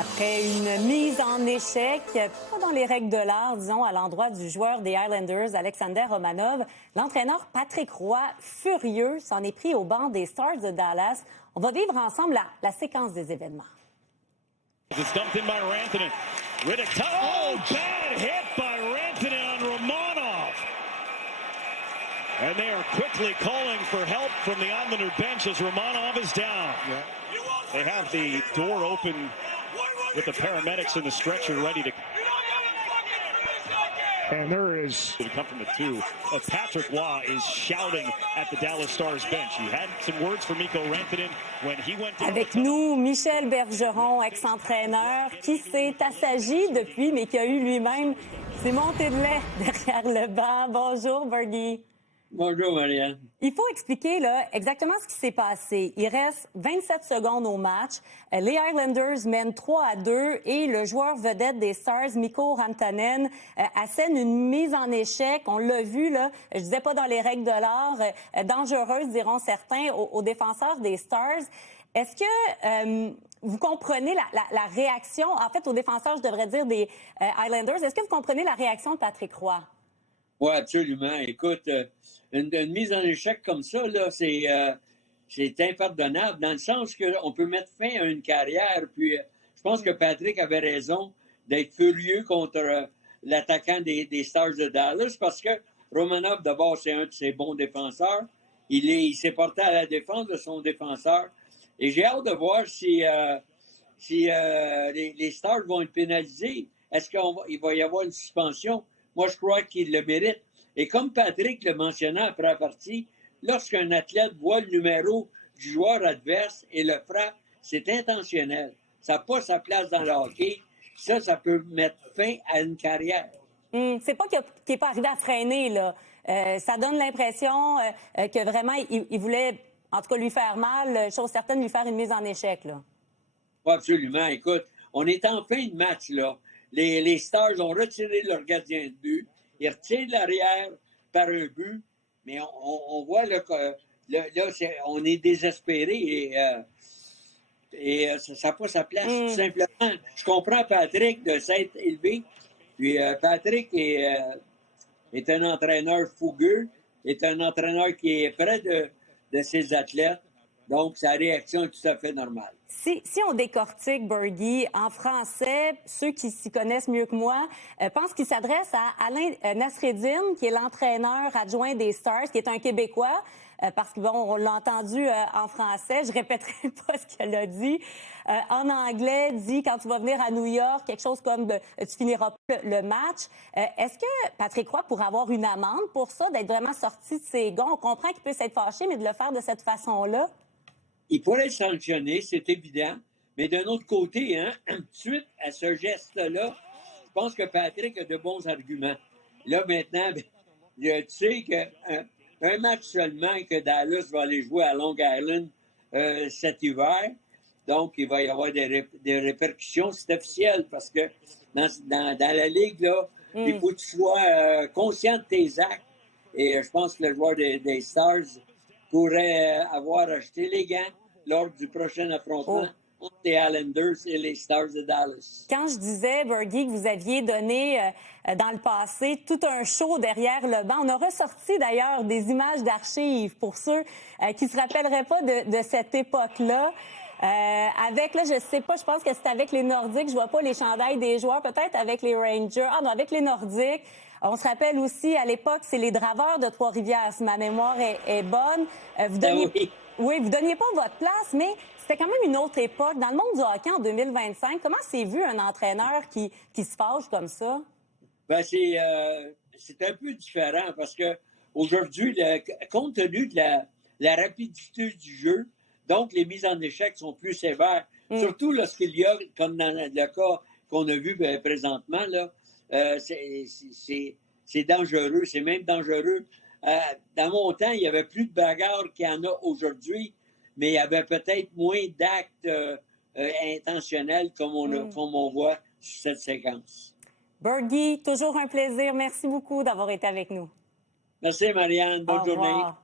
Après une mise en échec, pas dans les règles de l'art, disons, à l'endroit du joueur des Islanders, Alexander Romanov, l'entraîneur Patrick Roy, furieux, s'en est pris au banc des Stars de Dallas. On va vivre ensemble la séquence des événements. It's dumped in by Rantanen. Riddick, oh, bad hit by Rantanen on Romanov. And they are quickly calling for help from the Islander bench as Romanov is down. Yeah. They have the door open with the paramedics in the stretcher ready to... And there is... To come from the two. Patrick Roy is shouting at the Dallas Stars bench. He had some words for Mikko Rantanen when he went to... Avec nous, Michel Bergeron, ex-entraîneur, qui s'est assagi depuis, mais qui a eu lui-même ses montées de lait derrière le banc. Bonjour, Bergie. Bonjour, Marianne. Il faut expliquer là, exactement ce qui s'est passé. Il reste 27 secondes au match. Les Islanders mènent 3-2 et le joueur vedette des Stars, Mikko Rantanen, assène une mise en échec. On l'a vu, là, je disais pas dans les règles de l'art, dangereuse, diront certains, aux défenseurs des Stars. Est-ce que vous comprenez la réaction, en fait, aux défenseurs, je devrais dire, des Islanders, est-ce que vous comprenez la réaction de Patrick Roy? Oui, absolument. Écoute, une mise en échec comme ça, là, c'est impardonnable dans le sens qu'on peut mettre fin à une carrière. Puis, je pense que Patrick avait raison d'être furieux contre l'attaquant des Stars de Dallas parce que Romanov, d'abord, c'est un de ses bons défenseurs. Il s'est porté à la défense de son défenseur. Et j'ai hâte de voir si les Stars vont être pénalisés. Est-ce qu'il va y avoir une suspension? Moi, je crois qu'il le mérite. Et comme Patrick le mentionnait après la partie, lorsqu'un athlète voit le numéro du joueur adverse et le frappe, c'est intentionnel. Ça n'a pas sa place dans le hockey. Ça peut mettre fin à une carrière. C'est pas qu'il n'est pas arrivé à freiner, là. Ça donne l'impression que vraiment, il voulait, en tout cas, lui faire mal, chose certaine, lui faire une mise en échec, là. Pas absolument. Écoute, on est en fin de match, là. Les Stars ont retiré leur gardien de but. Ils retirent l'arrière par un but. Mais on voit là, que là, on est désespéré et ça n'a pas sa place. Tout simplement, je comprends Patrick de s'être élevé. Puis Patrick est un entraîneur fougueux, est un entraîneur qui est près de ses athlètes. Donc, sa réaction est tout à fait normale. Si on décortique, Bergie, en français, ceux qui s'y connaissent mieux que moi pensent qu'il s'adresse à Alain Nasreddine, qui est l'entraîneur adjoint des Stars, qui est un Québécois, parce que, bon, on l'a entendu en français, je répéterai pas ce qu'elle a dit. En anglais, dit, quand tu vas venir à New York, quelque chose comme tu finiras pas le match. Est-ce que Patrick Roy pourrait avoir une amende pour ça, d'être vraiment sorti de ses gonds? On comprend qu'il peut s'être fâché, mais de le faire de cette façon-là? Il pourrait être sanctionné, c'est évident. Mais d'un autre côté, hein, suite à ce geste-là, je pense que Patrick a de bons arguments. Là, maintenant, tu sais qu'un match seulement que Dallas va aller jouer à Long Island cet hiver. Donc, il va y avoir des répercussions. C'est officiel parce que dans la Ligue, là, il faut que tu sois conscient de tes actes. Et je pense que le joueur des Stars pourrait avoir acheté les gants lors du prochain affrontement entre les Islanders et les Stars de Dallas. Quand je disais, Bergie, que vous aviez donné dans le passé tout un show derrière le banc, on a ressorti d'ailleurs des images d'archives pour ceux qui ne se rappelleraient pas de cette époque-là. Avec, là, je sais pas, je pense que c'est avec les Nordiques, je vois pas les chandails des joueurs, peut-être avec les Rangers. Ah non, avec les Nordiques. On se rappelle aussi, à l'époque, c'est les Draveurs de Trois-Rivières, si ma mémoire est bonne. Vous donniez pas votre place, mais c'était quand même une autre époque. Dans le monde du hockey en 2025, comment c'est vu un entraîneur qui se fâche comme ça? Ben, c'est un peu différent parce que aujourd'hui, compte tenu de la rapidité du jeu, donc les mises en échec sont plus sévères. Surtout lorsqu'il y a, comme dans le cas qu'on a vu présentement, là, c'est dangereux, c'est même dangereux. Dans mon temps, il y avait plus de bagarres qu'il y en a aujourd'hui, mais il y avait peut-être moins d'actes intentionnels comme on voit sur cette séquence. Bergie, toujours un plaisir. Merci beaucoup d'avoir été avec nous. Merci, Marianne. Bonne journée. Au revoir.